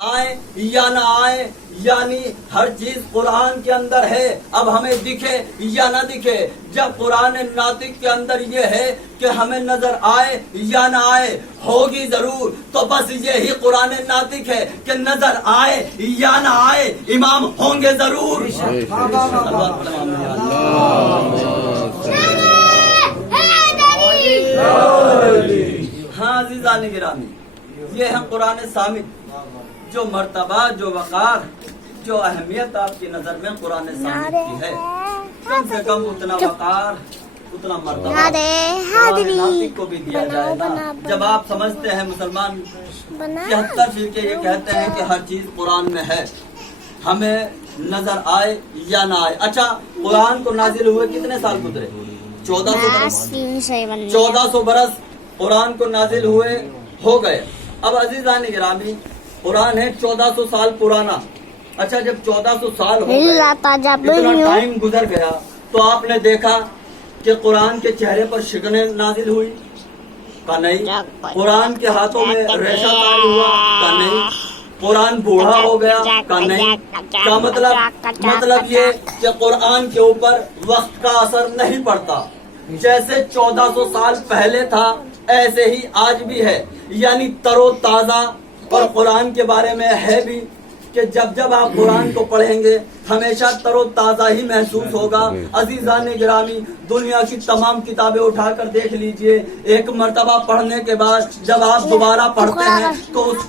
آئے یا نہ آئے، یعنی ہر چیز قرآن کے اندر ہے، اب ہمیں دکھے یا نہ دکھے۔ جب قرآن ناطق کے اندر یہ ہے کہ ہمیں نظر آئے یا نہ آئے، ہوگی ضرور، تو بس یہی قرآن ناطق ہے کہ نظر آئے یا نہ آئے امام ہوں گے ضرور۔ ہاں عزیزان گرامی، یہ ہے قرآن صامت، جو مرتبہ، جو وقار، جو اہمیت آپ کی نظر میں قرآن صامت کی ہے، کم سے کم اتنا وقار، اتنا مرتبہ قرآن ناطق کو بھی دیا جائے نا۔ جب آپ سمجھتے ہیں مسلمان 73 فرقے یہ کہتے ہیں کہ ہر چیز قرآن میں ہے، ہمیں نظر آئے یا نہ آئے۔ اچھا، قرآن کو نازل ہوئے کتنے سال گزرے؟ 1400 برس قرآن کو نازل ہوئے ہو گئے۔ اب عزیزان گرامی، قرآن ہے 1400 سال پرانا۔ اچھا، جب 1400 سال ہو گئے، اتنا ٹائم گزر گیا، تو آپ نے دیکھا کہ قرآن کے چہرے پر شکنیں نازل ہوئی؟ کا نہیں۔ قرآن کے ہاتھوں میں ریشہ طاری ہوا؟ کا نہیں۔ قرآن بوڑھا ہو گیا؟ کا نہیں۔ کا مطلب یہ کہ قرآن کے اوپر وقت کا اثر نہیں پڑتا، جیسے 1400 سال پہلے تھا ایسے ہی آج بھی ہے، یعنی تر و تازہ۔ اور قرآن کے بارے میں ہے بھی کہ جب جب آپ قرآن کو پڑھیں گے ہمیشہ تر و تازہ ہی محسوس ہوگا۔ عزیزان گرامی، دنیا کی تمام کتابیں اٹھا کر دیکھ لیجئے، ایک مرتبہ پڑھنے کے بعد جب آپ دوبارہ پڑھتے ہیں تو اس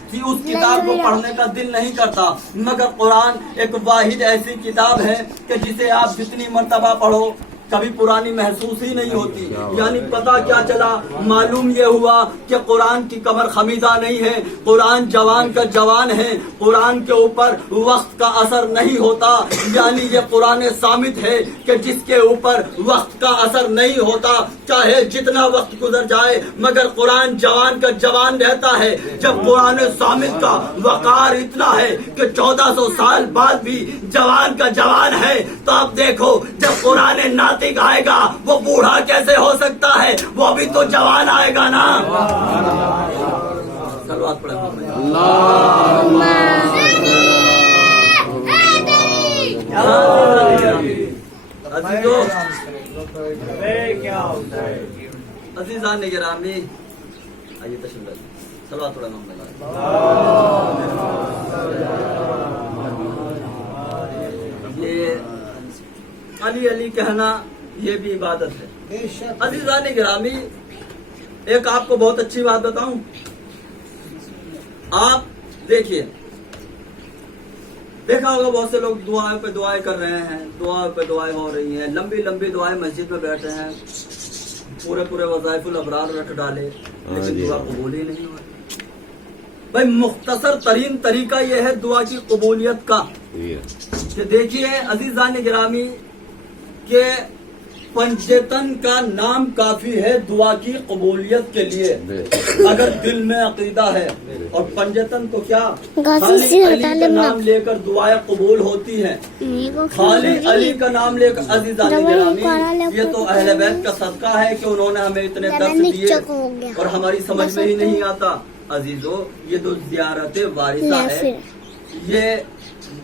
کتاب کو پڑھنے کا دل نہیں کرتا، مگر قرآن ایک واحد ایسی کتاب ہے کہ جسے آپ جتنی مرتبہ پڑھو کبھی پرانی محسوس ہی نہیں ہوتی۔ یعنی پتہ کیا چلا؟ معلوم یہ ہوا کہ قرآن کی کمر خمیدہ نہیں ہے، قرآن جوان کا جوان ہے، قرآن کے اوپر وقت کا اثر نہیں ہوتا، یعنی یہ قرآن صامت ہے کہ جس کے اوپر وقت کا اثر نہیں ہوتا، چاہے جتنا وقت گزر جائے مگر قرآن جوان کا جوان رہتا ہے۔ جب قرآن صامت کا وقار اتنا ہے کہ 1400 سال بعد بھی جوان کا جوان ہے، تو اب دیکھو جب قرآن ناطق آئے گا وہ بوڑھا کیسے ہو سکتا ہے؟ وہ بھی تو جوان آئے گا نا۔ صلوات پڑھیں عزیزان گرامی، آئیے تشریف، صلوات پڑھیں۔ یہ علی علی کہنا یہ بھی عبادت ہے۔ عزیزان گرامی، ایک آپ کو بہت اچھی بات بتاؤں، آپ دیکھیے، دیکھا ہوگا بہت سے لوگ دعائیں پہ دعائیں کر رہے ہیں، دعائیں پہ دعائیں ہو رہی ہیں، لمبی لمبی دعائیں مسجد میں بیٹھے ہیں، پورے وظائف الابرار رکھ ڈالے، لیکن دعا قبول ہی نہیں ہوا۔ بھائی مختصر ترین طریقہ یہ ہے دعا کی قبولیت کا کہ دیکھیے عزیزان گرامی کہ پنجتن کا نام کافی ہے دعا کی قبولیت کے لیے، اگر دل میں عقیدہ ہے۔ اور پنجتن تو کیا، خالی علی کا نام لے کر دعائیں قبول ہوتی ہیں، خالی علی کا نام لے کر۔ عزیزان گرامی، یہ تو اہل بیت کا صدقہ ہے کہ انہوں نے ہمیں اتنے درس دیے اور ہماری سمجھ میں ہی نہیں آتا۔ عزیزو، یہ تو زیارت وارثہ ہے، یہ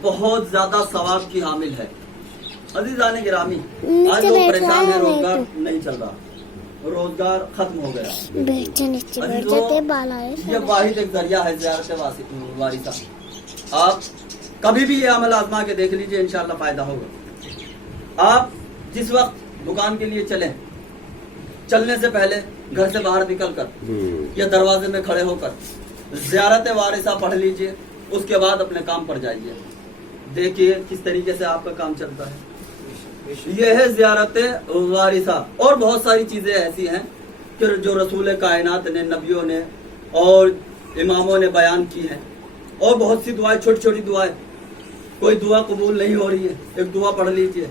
بہت زیادہ ثواب کی حامل ہے۔ عزیزان گرامی، آج لوگ پریشان ہیں، روزگار نہیں چل رہا، روزگار ختم ہو گیا۔ یہ واحد ایک ذریعہ ہے زیارت وارثہ۔ آپ کبھی بھی یہ عمل آزما کے دیکھ لیجئے، انشاءاللہ فائدہ ہوگا۔ آپ جس وقت دکان کے لیے چلیں، چلنے سے پہلے گھر سے باہر نکل کر یا دروازے میں کھڑے ہو کر زیارت وارثہ پڑھ لیجئے، اس کے بعد اپنے کام پر جائیے، دیکھیے کس طریقے سے آپ کا کام چلتا ہے۔ یہ ہے زیارت وارثہ۔ اور بہت ساری چیزیں ایسی ہیں کہ جو رسول کائنات نے، نبیوں نے اور اماموں نے بیان کی ہیں، اور بہت سی دعائیں، چھوٹی چھوٹی دعائیں۔ کوئی دعا قبول نہیں ہو رہی ہے، ایک دعا پڑھ لیجئے،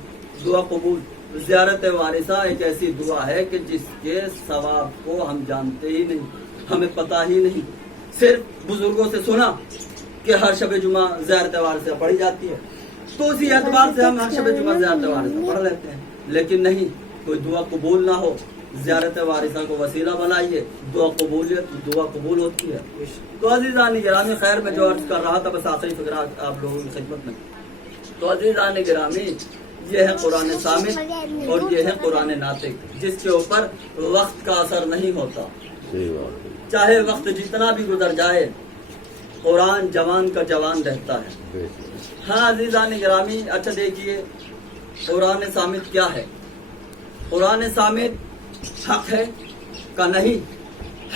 دعا قبول۔ زیارت وارثہ ایک ایسی دعا ہے کہ جس کے ثواب کو ہم جانتے ہی نہیں، ہمیں پتہ ہی نہیں، صرف بزرگوں سے سنا کہ ہر شب جمعہ زیارت وارثہ پڑھی جاتی ہے، تو اسی اعتبار سے ہم ہر شب جمعہ زیارت وارثہ پڑھ لیتے ہیں، لیکن نہیں، کوئی دعا قبول نہ ہو زیارت وارثہ کو وسیلہ بنائیے، دعا قبول ہوتی ہے۔ تو عزیزان گرامی، خیر میں جو عرض کر رہا تھا بس آخری فقرہ آپ لوگوں کی خدمت میں۔ تو عزیزان گرامی، یہ ہے قرآن صامت اور یہ ہے قرآن ناطق، جس کے اوپر وقت کا اثر نہیں ہوتا، چاہے وقت جتنا بھی گزر جائے قرآن جوان کا جوان رہتا ہے۔ ہاں عزیزان گرامی، اچھا دیکھیے قرآن صامت کیا ہے۔ قرآن صامت حق ہے کا نہیں،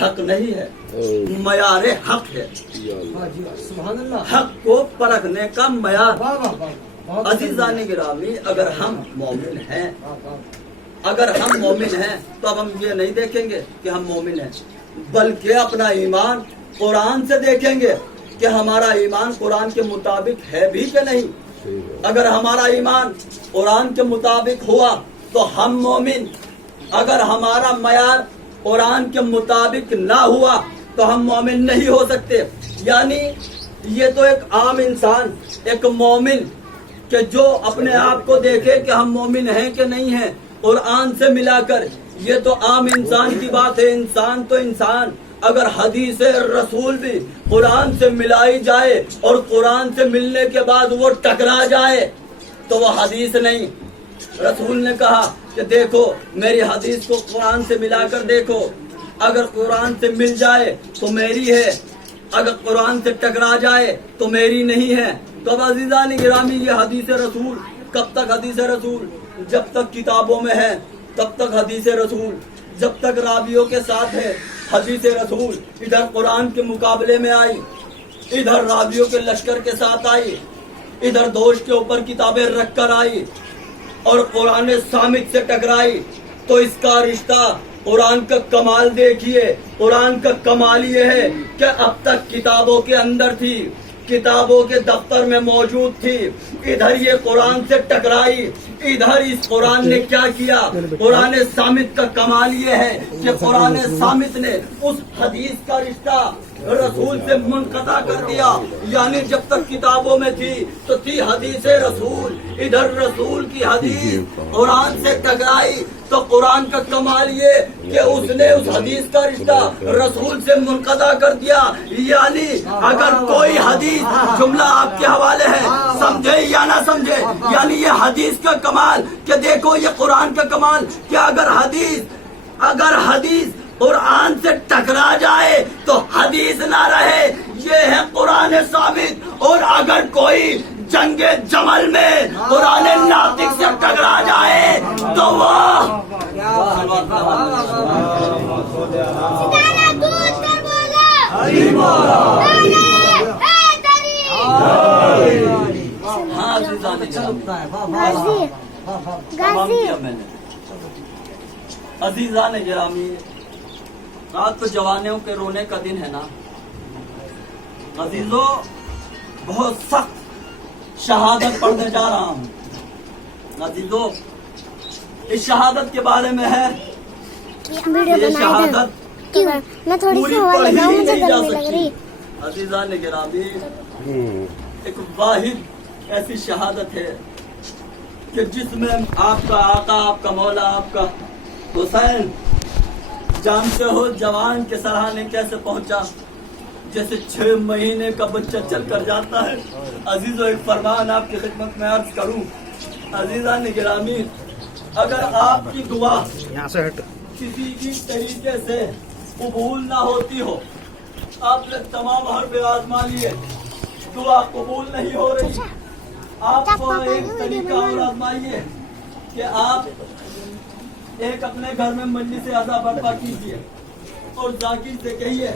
حق نہیں ہے، معیار حق ہے، حق کو پرکھنے کا معیار۔ عزیزان گرامی، اگر ہم مومن ہیں تو اب ہم یہ نہیں دیکھیں گے کہ ہم مومن ہیں، بلکہ اپنا ایمان قرآن سے دیکھیں گے کہ ہمارا ایمان قرآن کے مطابق ہے بھی کہ نہیں۔ اگر ہمارا ایمان قرآن کے مطابق ہوا تو ہم مومن، اگر ہمارا معیار قرآن کے مطابق نہ ہوا تو ہم مومن نہیں ہو سکتے۔ یعنی یہ تو ایک عام انسان، ایک مومن کہ جو اپنے آپ کو دیکھے کہ ہم مومن ہیں کہ نہیں ہیں قرآن سے ملا کر، یہ تو عام انسان کی بات ہے۔ انسان تو انسان، اگر حدیث رسول بھی قرآن سے ملائی جائے اور قرآن سے ملنے کے بعد وہ ٹکرا جائے تو وہ حدیث نہیں۔ رسول نے کہا کہ دیکھو میری حدیث کو قرآن سے ملا کر دیکھو، اگر قرآن سے مل جائے تو میری ہے، اگر قرآن سے ٹکرا جائے تو میری نہیں ہے۔ تو اب عزیزان گرامی، یہ حدیث رسول کب تک حدیث رسول؟ جب تک کتابوں میں ہے تب تک حدیث رسول، جب تک راویوں کے ساتھ ہے حدیث رسول۔ ادھر قرآن کے مقابلے میں آئی، ادھر راویوں کے لشکر کے ساتھ آئی، ادھر دوش کے اوپر کتابیں رکھ کر آئی اور قرآن صامت سے ٹکرائی، تو اس کا رشتہ قرآن کا کمال دیکھیے۔ قرآن کا کمال یہ ہے کہ اب تک کتابوں کے اندر تھی، کتابوں کے دفتر میں موجود تھی، ادھر یہ قرآن سے ٹکرائی، ادھر اس قرآن نے کیا کیا؟ قرآن صامت کا کمال یہ ہے کہ قرآن صامت نے اس حدیث کا رشتہ رسول سے منقطع کر دیا۔ یعنی جب تک کتابوں میں تھی تو تھی حدیث رسول، ادھر رسول کی حدیث قرآن سے ٹکرائی تو قرآن کا کمال یہ کہ اس نے اس حدیث کا رشتہ رسول سے منقطع کر دیا۔ یعنی اگر کوئی حدیث، جملہ آپ کے حوالے ہے، سمجھے یا نہ سمجھے، یعنی یہ حدیث کا کمال کہ دیکھو یہ قرآن کا کمال کہ اگر حدیث قرآن سے ٹکرا جائے تو حدیث نہ رہے، یہ ہے قرآن صامت۔ اور اگر کوئی جنگ جمل میں قرآن ناطق سے ٹکرا جائے تو وہ عزیزان گرامی، آج تو جوانوں کے رونے کا دن ہے نا عزیزو، بہت سخت شہادت پڑھنے جا رہا ہوں عزیزو۔ اس شہادت کے بارے میں ہے، یہ شہادت پوری پڑھی نہیں جا سکتی عزیزان گرامی۔ ایک واحد ایسی شہادت ہے کہ جس میں آپ کا آقا، آپ کا مولا، آپ کا حسین، جانتے ہو جوان کے سراہنے کیسے پہنچا، جیسے 6 مہینے کا بچہ چل کر جاتا ہے۔ عزیزو، ایک فرمان آپ کی خدمت میں عرض کروں عزیزان گرامی، اگر آپ کی دعا کسی بھی طریقے سے قبول نہ ہوتی ہو، آپ نے تمام حرف آزما لیے، دعا قبول نہیں ہو رہی، آپ کو ایک طریقہ اور آزمائیے کہ آپ ایک اپنے گھر میں مجلس عزا برپا کیجیے اور ذاکر سے کہیے